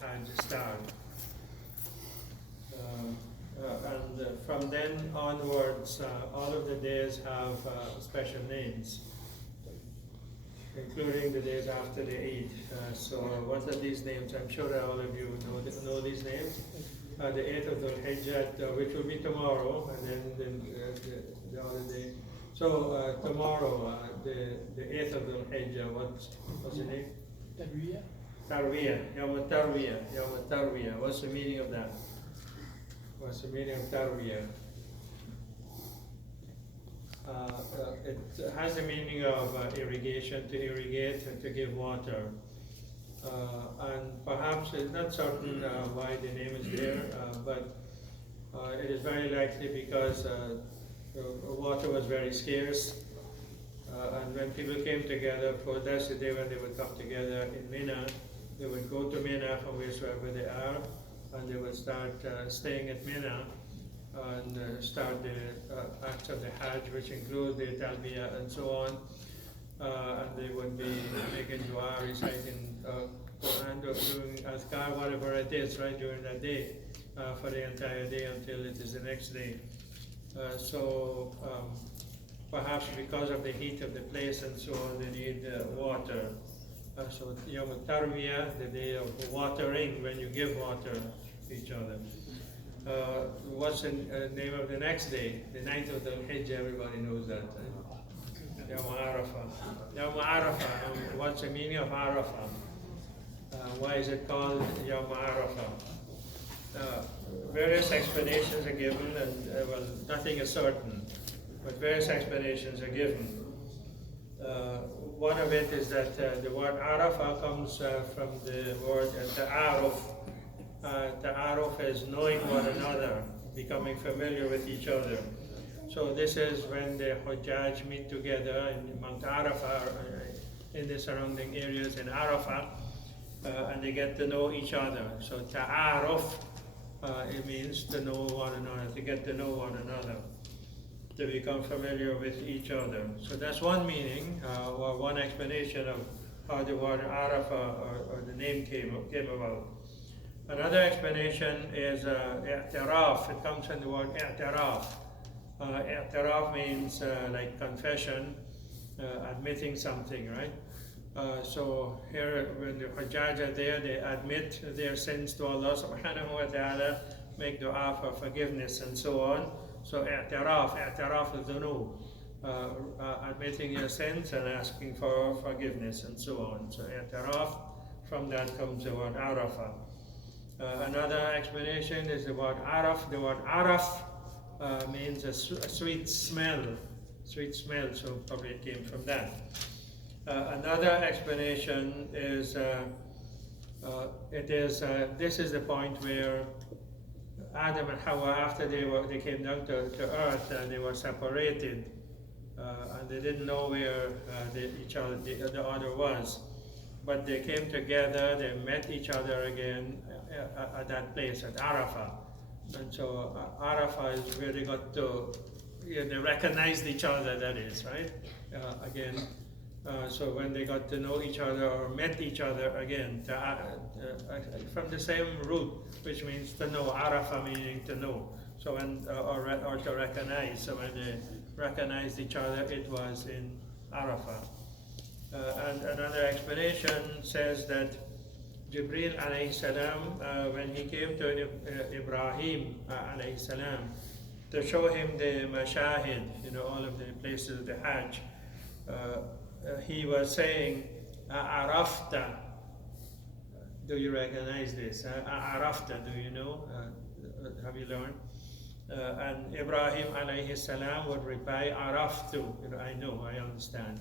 Hajj start. And from then onwards, all of the days have special names, including the days after the Eid. So what are these names? I'm sure that all of you know these names. The 8th of Zilhajja, which will be tomorrow, and then the other day. So tomorrow, the 8th of Zilhajja, what's the name? Tarwiyah. Tarwiyah, Yawm Tarwiyah, Yawm Tarwiyah. What's the meaning of that? What's the meaning of Tarwiyah? It has the meaning of irrigation, to irrigate and to give water. And perhaps it's not certain why the name is there, but it is very likely because water was very scarce. And when people came together, for that's the day when they would come together in Mina, they would go to Mina from wherever they are, and they would start staying at Mina and start the acts of the Hajj, which include the Talbiyah and so on. And they would be making dua, reciting Quran, doing azkar, whatever it is, right, during that day, for the entire day until it is the next day. Perhaps because of the heat of the place and so on, they need water. So Yawm Tarwiyah, the day of watering, when you give water to each other. What's the name of the next day? The 9th of Zilhajja, everybody knows that. Yawm Arafah. Yawm Arafah, what's the meaning of Arafah? Why is it called Yawm Arafah? Various explanations are given, and well, nothing is certain, but various explanations are given. One of it is that the word Arafah comes from the word Ta'aruf. Ta'aruf is knowing one another, becoming familiar with each other. So this is when the Hujjaj meet together in Mount Arafah, in the surrounding areas in Arafah, and they get to know each other. So Ta'aruf, it means to know one another, to get to know one another, to become familiar with each other. So that's one meaning, or one explanation of how the word Arafah or the name came about. Another explanation is i'tiraf. It comes from the word i'tiraf. I'tiraf means like confession, admitting something, right? So here, when the Hujjaj are there, they admit their sins to Allah subhanahu wa ta'ala, make dua for forgiveness and so on. So i'tiraf al-dhunub, admitting your sins and asking for forgiveness and so on. So i'tiraf, from that comes the word Arafah. Another explanation is the word Araf. The word Araf means a sweet smell, so probably it came from that. Another explanation is, this is the point where Adam and Hawa, after they came down to earth, they were separated, and they didn't know where the other was. But they came together, they met each other again at that place, at Arafah. And so Arafah is where they got to, they recognized each other, that is, right? Again. So when they got to know each other or met each other again, from the same root, which means to know, Arafah meaning to know, so when, or to recognize. So when they recognized each other, it was in Arafah. And another explanation says that Jibreel alayhi salam, when he came to Ibrahim alayhi salam to show him the mashahid, all of the places of the Hajj, he was saying, Arafta, do you recognize this? Arafta, do you know? Have you learned? And Ibrahim alayhi salam would reply, Araftu, I know, I understand.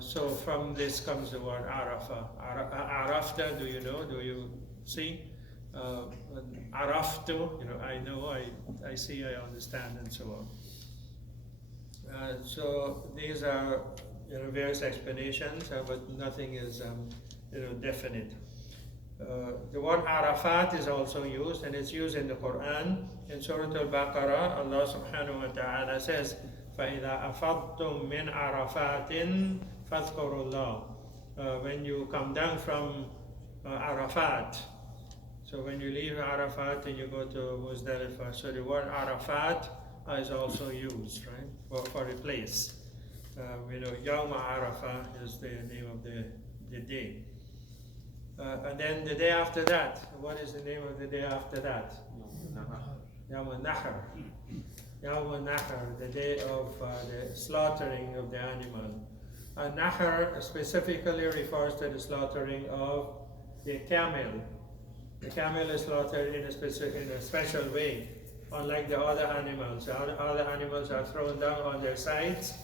So from this comes the word Arafah. Arafta, do you know? Do you see? Araftu, I know, I see, I understand, and so on. So these are various explanations, but nothing is definite. The word Arafat is also used, and it's used in the Quran. In Surah Al-Baqarah, Allah subhanahu wa ta'ala says, فَإِذَا أَفَضْتُم مِّنْ عَرَفَاتٍ فَاذْكُرُوا اللَّهَ. When you come down from Arafat. So when you leave Arafat and you go to Muzdalifah, so the word Arafat is also used, right, for a place. You know, Yawm Arafah is the name of the day. And then the day after that, what is the name of the day after that? Yawm al-Nahr. Yawm al-Nahr, the day of the slaughtering of the animal. Nahr specifically refers to the slaughtering of the camel. The camel is slaughtered in a special way, unlike the other animals. The other animals are thrown down on their sides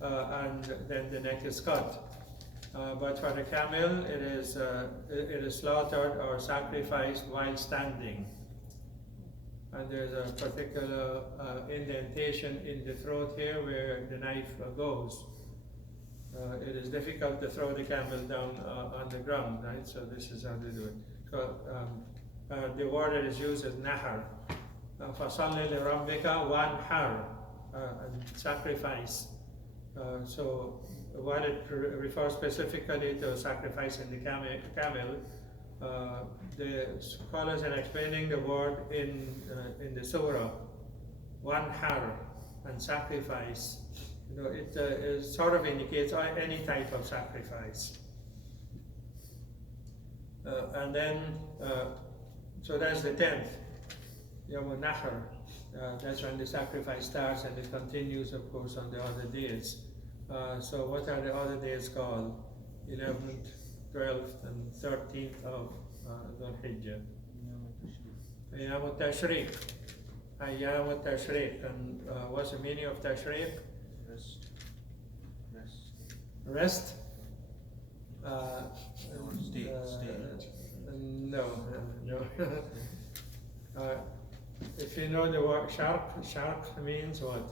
and then the neck is cut. But for the camel, it is slaughtered or sacrificed while standing. And there's a particular indentation in the throat here where the knife goes. It is difficult to throw the camel down on the ground, right? So this is how they do it. So the word that is used is nahar. فَصَلِّ لِرَبِّكَ وَانْحَرْ, and sacrifice. So while it refers specifically to sacrificing the camel, the scholars are explaining the word in the surah, wanhar, and sacrifice. You know, it sort of indicates any type of sacrifice. And then, so that's the 10th, Yawm al-Nahr. That's when the sacrifice starts, and it continues, of course, on the other days. So what are the other days called? 11th, 12th, and 13th of Zilhajja. Ayyam al-Tashriq. Ayyam al-Tashriq. And what's the meaning of Tashriq? Rest? No. If you know the word sharq means what?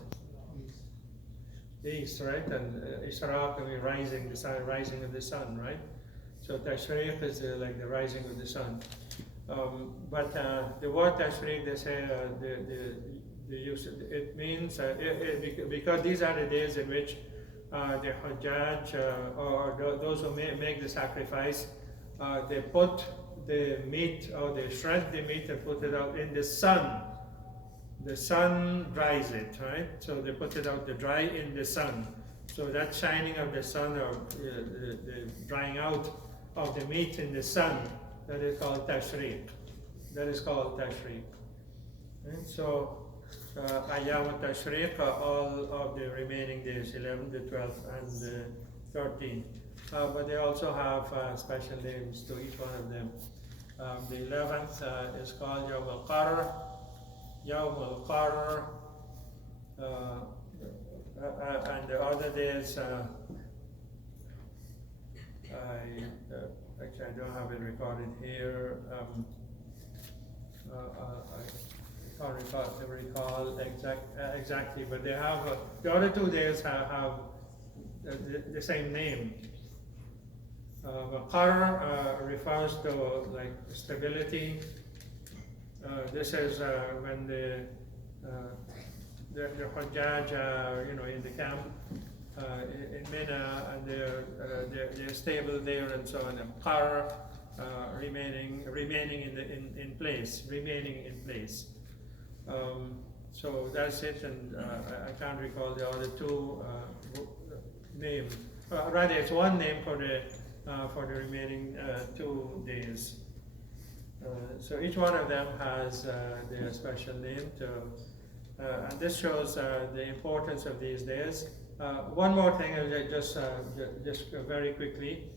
East, right? And Ishraq means rising, the sun, rising of the sun, right? So Tashriq is like the rising of the sun. But the word Tashriq, they say, the use, it means, because these are the days in which the Hajjaj or those who make the sacrifice, they put the meat, or they shred the meat and put it out in the sun. The sun dries it, right? So they put it out to dry in the sun. So that shining of the sun, or the drying out of the meat in the sun, that is called Tashriq. That is called Tashriq. Right? So Ayyam al-Tashriq are all of the remaining days, 11th, the 12th, and the 13th. But they also have special names to each one of them. The 11th is called Yawm al-Qarr. Yawm al-Qarr. And the other days, actually I don't have it recorded here. I can't recall exactly, but they have, the other 2 days have the same name. Qarr refers to like stability. This is when the Hajjaj are, you know, in the camp in Mina, and they're stable there and so on. And Qarr, remaining in place. So that's it, and I can't recall the other 2 names. Rather, it's one name for the remaining 2 days. So each one of them has their special name and this shows the importance of these days. One more thing, just very quickly.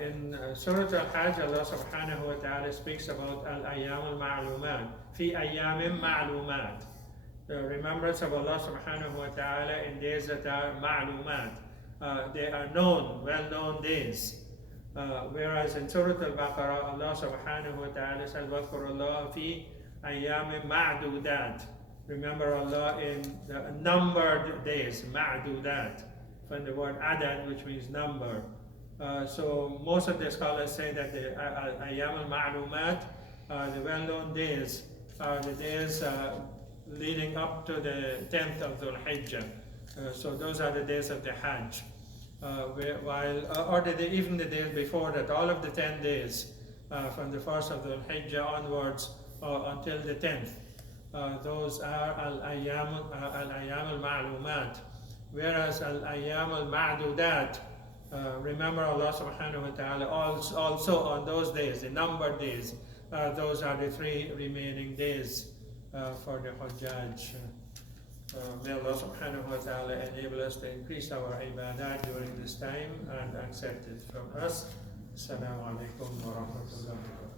In Surah Al-Hajj, Allah subhanahu wa ta'ala speaks about al-ayyam al-ma'lumat, fi ayyamim ma'lumat. The remembrance of Allah subhanahu wa ta'ala in days that are ma'lumat. They are known, well-known days. Whereas in Surah Al-Baqarah, Allah subhanahu wa ta'ala says, وَاذْكُرُ اللَّهَ فِي أَيَّامٍ مَعْدُودَاتٍ. Remember Allah in the numbered days, ma'dudat, from the word adad, which means number. So most of the scholars say that the ayyam al-ma'lumat, the well-known days, are the days leading up to the 10th of Dhul Hijjah. So those are the days of the Hajj. even the days before that, all of the 10 days, from the 1st of the Zilhajja onwards until the 10th, those are al-ayyam al-ma'lumat. Whereas al-ayyam al-ma'dudat, remember Allah subhanahu wa ta'ala also on those days, the numbered days, those are the 3 remaining days for the Hajjaj. May Allah subhanahu wa ta'ala enable us to increase our ibadah during this time and accept it from us. Assalamu alaikum wa rahmatullahi wa barakatuh.